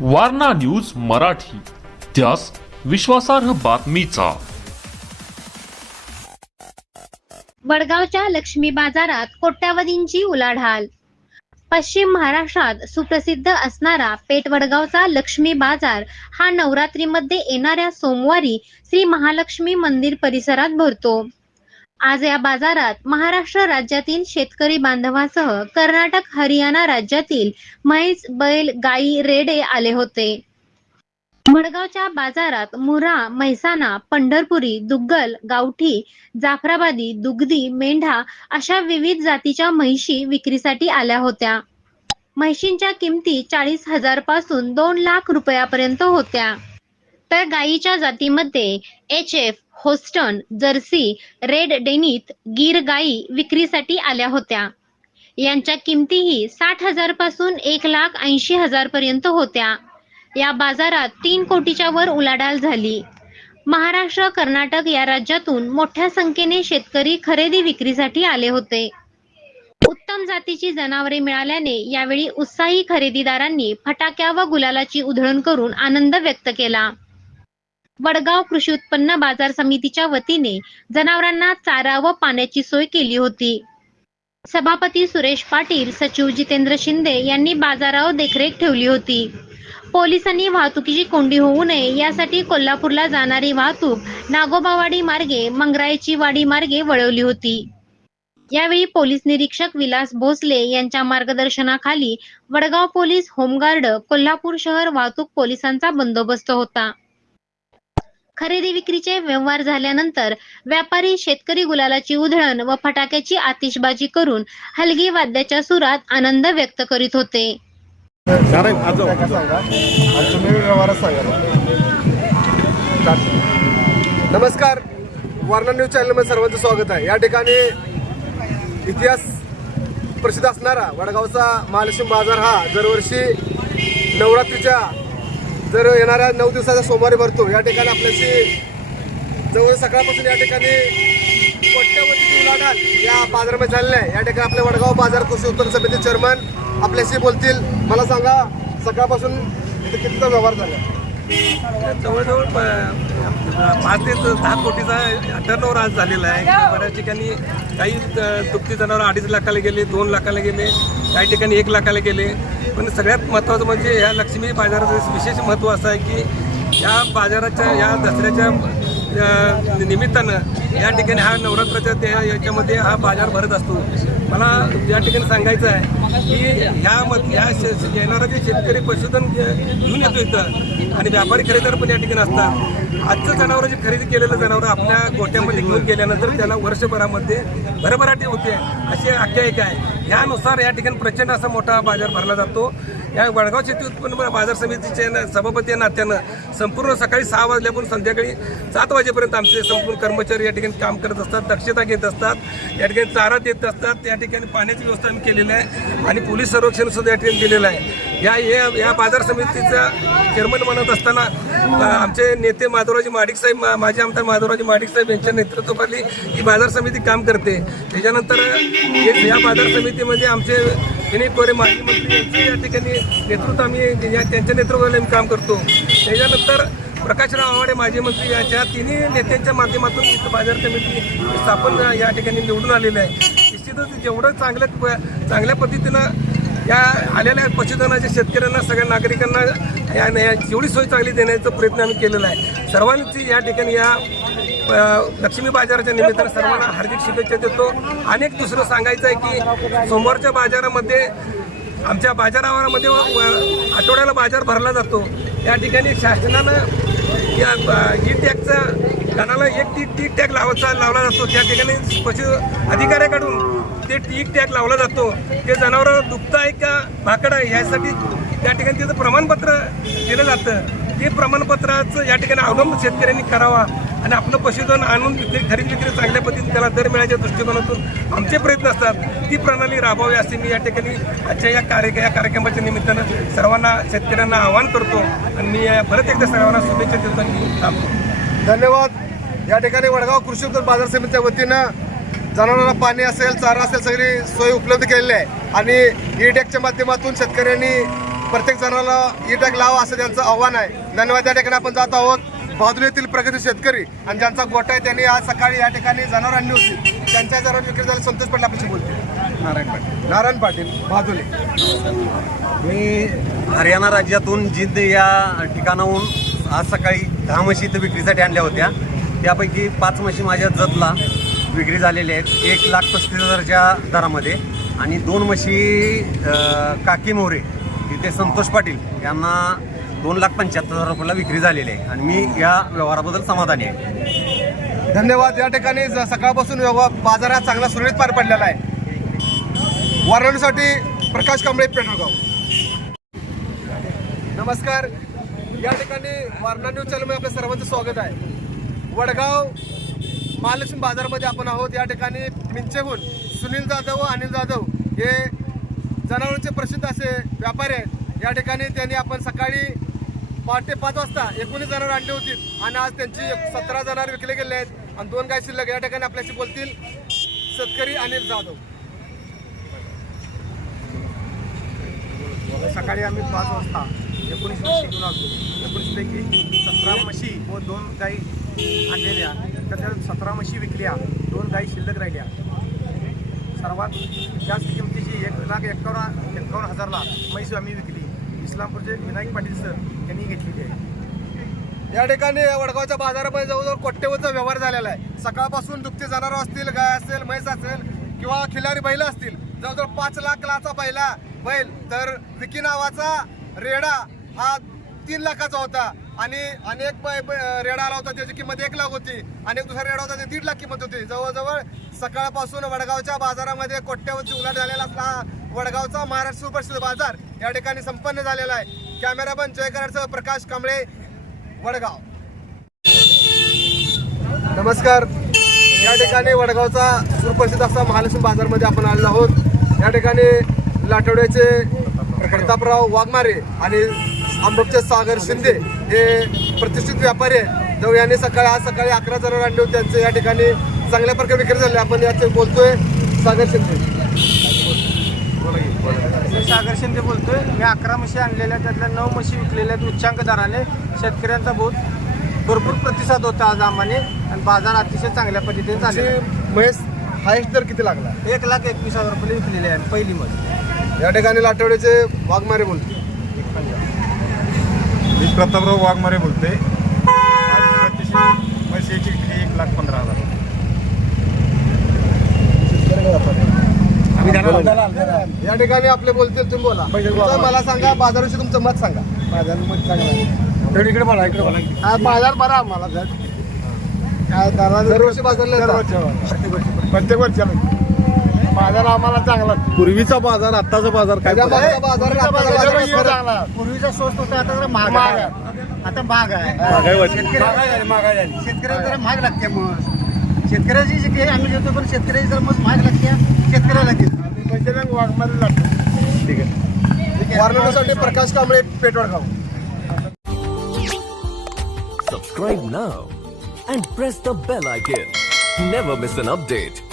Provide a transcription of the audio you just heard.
Warna news Marathi. त्यास विश्वासार्ह बातमीचा. वडगावच्या लक्ष्मी बाजारात कोट्यावधींची उलाढाल. पश्चिम महाराष्ट्रात सुप्रसिद्ध असणारा पेठ वडगावचा लक्ष्मी बाजार हा नवरात्रीमध्ये येणाऱ्या सोमवारी श्री महालक्ष्मी मंदिर परिसरात भरतो. आज या बाजारात महाराष्ट्र राज्यातील शेतकरी बांधवासह कर्नाटक हरियाणा राज्यातील म्हैस बैल गाई रेडे आले होते. मडगावच्या बाजारात मुरा म्हैसाणा पंढरपुरी दुग्गल गावठी जाफराबादी दुग्धी मेंढा अशा विविध जातीच्या म्हैशी विक्रीसाठी आल्या होत्या. म्हैशींच्या किमती चाळीस हजारपासून दोन लाख रुपयापर्यंत होत्या. तर गायीच्या जातीमध्ये H F Holstein Jersey red डेनित Gir गायी विक्रीसाठी आल्या होत्या. यांच्या किमतीही साठ हजारपासून एक लाख ऐंशी हजार पर्यंत होत्या. या बाजारात तीन कोटीच्या वर उलाढाल झाली. महाराष्ट्र कर्नाटक या राज्यातून मोठ्या संख्येने शेतकरी खरेदी विक्रीसाठी आले होते. उत्तम जातीची जनावरे मिळाल्याने यावेळी उत्साही खरेदीदारांनी फटाक्या व गुलालाची उधळण करून आनंद व्यक्त केला. वडगाव कृषी उत्पन्न बाजार समितीच्या वतीने जनावरांना चारा व पाण्याची सोय केली होती. सभापती सुरेश पाटील सचिव जितेंद्र शिंदे यांनी बाजारावर देखरेख ठेवली होती. पोलिसांनी वाहतुकीची कोंडी होऊ नये यासाठी कोल्हापूरला जाणारी वाहतूक नागोबावाडी मार्गे मंगरायची वाडी मार्गे वळवली होती. यावेळी पोलीस निरीक्षक विलास भोसले यांच्या मार्गदर्शनाखाली वडगाव पोलीस होमगार्ड कोल्हापूर शहर वाहतूक पोलिसांचा बंदोबस्त होता. खरेदी विक्रीचे व्यवहार झाल्यानंतर व्यापारी शेतकरी गुलालाची उधळण व फटाक्याची आतिषबाजी करून हलगी वाद्याच्या सुरात आनंद व्यक्त करीत होते. नमस्कार. वारणा न्यूज चॅनलमध्ये सर्वांचं स्वागत आहे. या ठिकाणी इतिहास प्रसिद्ध असणारा वडगावचा महालक्ष्मी बाजार हा दरवर्षी नवरात्रीच्या जर येणाऱ्या नऊ दिवसाचा सोमवारी भरतो या ठिकाणी आपल्याशी जवळ सकाळपासून या ठिकाणी कोट्यवधी उलाढाल या बाजारामध्ये झालेल्या आहे. या ठिकाणी आपल्या वडगाव बाजार कृषी उत्पन्न समिती चेअरमन आपल्याशी बोलतील. मला सांगा सकाळपासून इथे कितीचा व्यवहार झाला? जवळजवळ पाच ते दहा कोटीचा टर्नओव्हर आज झालेला आहे. बऱ्याच ठिकाणी काही दुपती जनावर अडीच लाखाला गेले दोन लाखाला गेले काही ठिकाणी एक लाखाला गेले. पण सगळ्यात महत्त्वाचं म्हणजे ह्या लक्ष्मी बाजाराचं विशेष महत्त्व असं आहे की या बाजाराच्या या दसऱ्याच्या निमित्तानं या ठिकाणी हा नवरात्राच्या त्या याच्यामध्ये हा बाजार भरत असतो. मला या ठिकाणी सांगायचं आहे की ह्या मध ह्या शे- येणारा जे शेतकरी पशुधन घेऊन येतो इथं आणि व्यापारी खरेदीदार पण या ठिकाणी असतात. आजचं जे खरेदी केलेलं जनावर आपल्या गोट्यामध्ये घेऊन गेल्यानंतर त्याला वर्षभरामध्ये भरभराटी होते. अशी आख्यायिका आहे. ह्यानुसार या ठिकाणी प्रचंड असा मोठा बाजार भरला जातो. या वडगाव शेती उत्पन्न बाजार समितीचे सभापती या नात्यानं संपूर्ण सकाळी सहा वाजल्यापासून संध्याकाळी सात वाजेपर्यंत आमचे संपूर्ण कर्मचारी या ठिकाणी काम करत असतात दक्षता घेत असतात या ठिकाणी चारा देत असतात या ठिकाणी पाण्याची व्यवस्था आम्ही केलेली आहे आणि पोलीस संरक्षण सुद्धा या ठिकाणी दिलेलं आहे. या या- या बाजार समितीचा चेअरमन म्हणत असताना आमचे नेते माधवराजी माडिक साहेब मा- माजी आमदार माधवराजी माडिक साहेब यांच्या नेतृत्वाखाली ही बाजार समिती काम करते. त्याच्यानंतर या बाजार समितीमध्ये आमचे विनीत गोरे माजी मंत्री यांचे या ठिकाणी नेतृत्व आम्ही या त्यांच्या नेतृत्वाला आम्ही काम करतो. त्याच्यानंतर प्रकाशराव आवाडे माजी मंत्री यांच्या तिन्ही नेत्यांच्या माध्यमातून इथं बाजार कमिटी स्थापन या ठिकाणी निवडून आलेलं आहे. निश्चितच जेवढं चांगल्या चांगल्या पद्धतीनं या आलेल्या पशुधनाच्या शेतकऱ्यांना सगळ्या नागरिकांना या या जेवढी सोय चांगली देण्याचा प्रयत्न आम्ही केलेला आहे. सर्वांची या ठिकाणी या लक्ष्मी बाजाराच्या निमित्तानं सर्वांना हार्दिक शुभेच्छा देतो. अनेक दुसरं सांगायचं आहे की सोमवारच्या बाजारामध्ये आमच्या बाजारावरामध्ये व- आठवड्याला बाजार भरला जातो. त्या ठिकाणी शासनानं या ई टॅगचा गणाला एक टी टी टॅग लावायचा लावला जातो. त्या ठिकाणी पशु अधिकाऱ्याकडून ते टी टॅग लावला जातो. ते जनावर दुखतं आहे का भाकड आहे यासाठी त्या ठिकाणी त्याचं प्रमाणपत्र दिलं जातं. ते प्रमाणपत्राचं या ठिकाणी अवलंब शेतकऱ्यांनी करावा आणि आपलं पशुधन आणून विक्री खरेदी विक्री चांगल्या पद्धतीने त्याला दर मिळायच्या दृष्टिकोनातून आमचे प्रयत्न असतात. ती प्रणाली राबवावी असे मी या ठिकाणी आजच्या या कार्य या कार्यक्रमाच्या निमित्तानं सर्वांना शेतकऱ्यांना आवाहन करतो आणि मी परत एकदा सर्वांना शुभेच्छा देतो आणि मी थांबतो. धन्यवाद. या ठिकाणी वडगाव कृषी उत्पन्न बाजार समितीच्या वतीनं जनावरांना पाणी असेल चारा असेल सगळी सोय उपलब्ध केलेली आहे. आणि ई माध्यमातून शेतकऱ्यांनी प्रत्येक जणाला ई टॅग लावा असं त्यांचं आव्हान आहे. धन्यवाद. या ठिकाणी आपण जात आहोत बहादूर येथील प्रगती शेतकरी आणि ज्यांचा गोठा आहे त्यांनी आज सकाळी या ठिकाणी जनावर आणली होती. त्यांच्या जनावर विक्री झाली. संतोष पाटील आपल्याशी बोलते नारायण पाटील. नारायण पाटील बहादुले मी हरियाणा राज्यातून जिंद या ठिकाणाहून आज सकाळी दहा म्हशी इथं विक्रीसाठी आणल्या होत्या. त्यापैकी पाच म्हशी माझ्या जतला विक्री झालेल्या आहेत. एक लाख पस्तीस हजारच्या दरामध्ये आणि दोन म्हशी काकी मोरे इथे संतोष पाटील यांना दोन लाख पंच्याहत्तर हजार रुपयाला विक्री झालेली आहे. आणि मी या व्यवहाराबद्दल समाधानी आहे. धन्यवाद. या ठिकाणी ज- सकाळपासून व्यवहार बाजार हा चांगला सुरळीत पार पडलेला आहे. वारणीसाठी प्रकाश कांबळे पेट्रोलगाव. नमस्कार. या ठिकाणी वारणा न्यूज चॅनलमध्ये आपलं सर्वांचं स्वागत आहे. वडगाव महालक्ष्मी बाजारमध्ये आपण आहोत. या ठिकाणी मिंचेहून सुनील जाधव व अनिल जाधव हे जनावरांचे प्रसिद्ध असे व्यापारी आहेत. या ठिकाणी त्यांनी आपण सकाळी पहाटे पाच वाजता एकोणीस जनावर आणली होती. आणि आज त्यांची सतरा जनावर विकले गेले आहेत. आणि दोन गाय शिल्लक या ठिकाणी आपल्याशी बोलतील शेतकरी अनिल जाधव. सकाळी आम्ही पाच वाजता एकोणीस म्हशी घेऊन आलो. एकोणीसपैकी सतरा म्हशी व दोन गाई आणलेल्या. त्याच्या सतरा म्हशी विकल्या दोन गाई शिल्लक राहिल्या. सर्वात जास्त किमतीची एक लाख एक्कावन्न एक्कावन्न हजारला म्हैस आम्ही विकली. इस्लामपूरचे विनायक पाटील सर यांनी घेतलेली आहे. या ठिकाणी वडगावच्या बाजारामध्ये जवळजवळ कोट्यवधीचा व्यवहार झालेला आहे. सकाळपासून दुभते जनावर असतील गाय असेल म्हैस असेल किंवा खिलारी बैल असतील जवळजवळ पाच लाख लाचा बैला बैल. तर विकी नावाचा रेडा हा तीन लाखाचा होता. आणि अनेक रेडा आला होता त्याची किंमत एक लाख होती. आणि दुसरा रेडा होता ते दीड लाख किंमत होती. जवळजवळ सकाळपासून वडगावच्या बाजारामध्ये कोट्यावरती उलाट झालेला असला वडगावचा महाराष्ट्र सुप्रसिद्ध बाजार या ठिकाणी संपन्न झालेला आहे. कॅमेरामन जयकरांसह प्रकाश कांबळे वडगाव. नमस्कार. या ठिकाणी वडगावचा सुप्रसिद्ध असा महालक्ष्मी बाजारमध्ये आपण आलेलो आहोत. या ठिकाणी लाठवड्याचे प्रतापराव वाघमारे आणि आंबपचे सागर शिंदे हे प्रतिष्ठित व्यापारी आहेत. जवळ यांनी सकाळी आज सकाळी अकरा जणांवर आणले होते. त्यांचे या ठिकाणी चांगल्या प्रकारे विक्री झाले. आपण याचे बोलतोय सागर शिंदे. मी सागर शिंदे बोलतोय. मी अकरा म्हशी आणलेल्या त्यातल्या नऊ म्हशी विकलेल्या आहेत उच्चांक दराने. शेतकऱ्यांचा बहुत भरपूर प्रतिसाद होता आज आम्हाने. आणि बाजार अतिशय चांगल्या पद्धतीने झाले म्हैस हायस्ट दर किती लागला? एक लाख एकवीस हजार रुपये विकलेले आहे पहिली म्हस. या ठिकाणी लाठवड्याचे वाघमारे बोलतो मी प्रतापराव वाघमारे बोलते विक्री एक लाख पंधरा हजार. या ठिकाणी आपले बोलतील तुम्ही बोला. मला सांगा बाजाराविषयी तुमचं मत सांगा. बाजार मत चांगला इकडे बोला इकडे बोला. हा बाजार बरा आम्हाला. सर काय दरा दरवर्षी बाजारला येता? प्रत्येक वर्षाला बाजार आम्हाला चांगला. पूर्वीचा बाजार आत्ताचा बाजार मागचा बाजार फरक? पूर्वीचा स्वस्त होता आता जरा महाग आहे. आता महाग आहे. शेतकरी शेतकऱ्याला जरा महाग लागते मग. शेतकऱ्याची जी काही आम्ही घेतो पण शेतकऱ्याची जर मग महाग लागते. शेतकऱ्याला घेतो वाघमध्ये लागतो वारणेसाठी प्रकाश Kamble Peth Vadgaon Subscribe now and press the bell icon. Never miss an update.